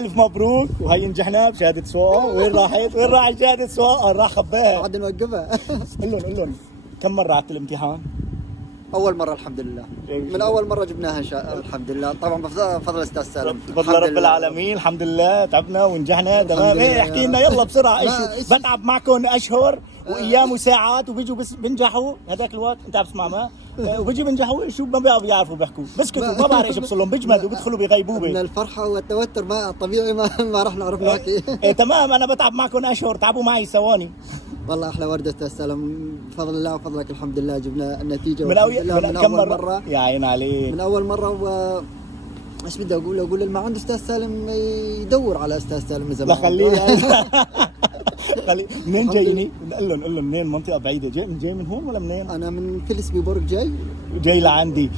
ألف مبروك، وهي نجحنا بشهادة سواقة. وين راحت؟ وين راحت شهادة سواقة؟ راح خباها. بعد نوقفها. قل لهم كم مرة عدت الامتحان؟ اول مره الحمد لله، من اول مره جبناها ان شاء الله الحمد لله، طبعا بفضل استاذ سالم. بفضل رب العالمين الحمد لله تعبنا ونجحنا تمام. ايه احكي لنا يلا بسرعه. ايش بتعب معكم اشهر وايام وساعات وبيجوا بس بنجحوا هذاك الوقت انت عم تسمع ما وبيجوا بنجحوا شو ما بيعرفوا بيحكوا بسكتوا ما بعرف ايش بصير لهم بيجمدوا بيدخلوا بغيبوبه من الفرحه والتوتر ما طبيعي ما راح نعرف نحكي. إيه تمام. انا بتعب معكم اشهر تعبوا معي ثواني. والله احلى ورده استاذ سالم بفضل الله وفضلك الحمد لله جبنا النتيجه من كم مرة يا عين عليك من اول مره. ايش بدي اقول اللي ما عنده استاذ سالم يدور على استاذ سالم من زمان. لا خليه منين جايني؟ قل لهم منين؟ منطقة بعيدة. جاي من هون ولا منين؟ انا من فيلسبيبورغ جاي لعندي.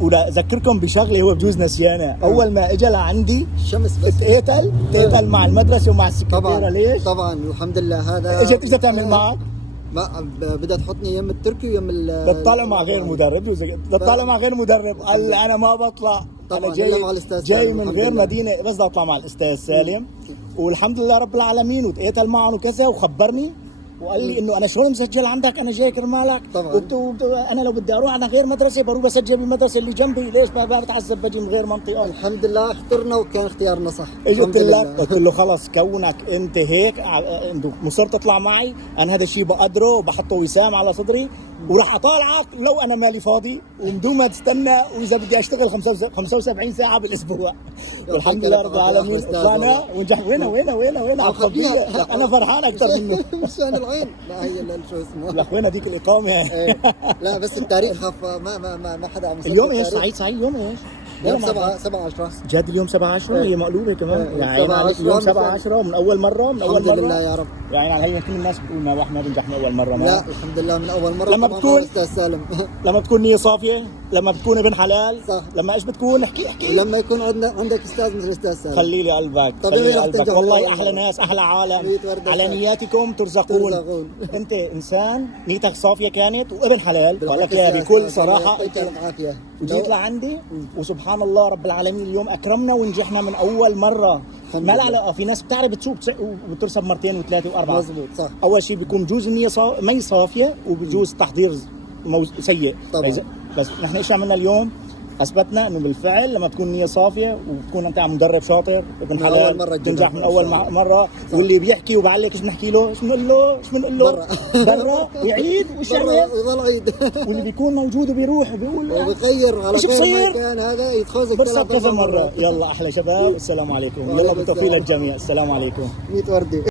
ولا اذكركم بشغله هو بجوز نسيانه. اول ما اجى لعندي الشمس بس تقاتل مع المدرسة ومع السكرتيرة. ليش؟ طبعا الحمد لله. هذا اجت تعمل معك؟ ما بدها تحطني يم التركي ويم بتطلع مع غير مدرب. بتطلع مع غير مدرب. قال انا ما بطلع. انا جاي من غير مدينه بس بدي اطلع مع الاستاذ سالم. والحمد لله رب العالمين وتقاتل معهم وكذا وخبرني وقال لي انه انا شلون مسجل عندك انا جاي كرمالك. انا لو بدي اروح على غير مدرسه بروح بسجل بالمدرسه اللي جنبي. ليش ما بتعذب بجي من غير منطقه؟ الحمد لله اخترنا وكان اختيارنا صح. اجت لك قلت له خلص كونك انت هيك مصر تطلع معي انا هذا الشيء بقدره وبحطه وسام على صدري وراح اطالعك لو انا مالي فاضي وبدون ما تستنى واذا بدي اشتغل 75 ساعه بالاسبوع. والحمد لله رب العالمين طلعنا ونجح. وين انا فرحان اكثر منه. مشان العين. لا هي شو اسمه لك وين هذيك الاقامه؟ لا بس التاريخ خف ما حدا عم يصدق. اليوم ايش؟ صحيح يوم ايش؟ يوم 7/10 جد اليوم 7/10 هي مقلوبه كمان. يعني اليوم 7/10 من اول مره الحمد لله يا رب. يعني على هي كل الناس بتقول ما واحنا بنجح من اول مره. لا الحمد لله من اول مره. لما بتكون استاذ سالم لما بتكون نيه صافيه لما بتكون ابن حلال صح. لما ايش بتكون احكي لما يكون عندك استاذ مثل استاذ سالم خلي لي قلبك والله احلى ناس احلى عالم. على نياتكم ترزقون. انت انسان نيتك صافيه كانت وابن حلال بقول يا بكل صراحه. وجيت لعندي وسبحان الله رب العالمين اليوم اكرمنا ونجحنا من اول مره. ما له علاقه في ناس بتعرف بتسوق وبترسب مرتين وثلاثه واربعه. مزبوط صح. اول شيء بيكون بجوز النيه مي صافيه وبجوز تحضير سيء طبعا. بس نحن ايش عملنا اليوم؟ اثبتنا انه بالفعل لما تكون نيه صافيه وبتكون انت مدرب شاطر ابن حلال تنجح من اول مره. واللي بيحكي وبعلق ايش بنحكي له؟ ايش بنقول له؟ برا ويعيد ويشرب ويضل عيد. واللي بيكون موجود وبيروح وبيقول وبيغير على غير مكان هذا يتخوزك برصد كذا مره. يلا احلى شباب السلام عليكم. يلا بالتوفيق للجميع. السلام عليكم. 100 وردة.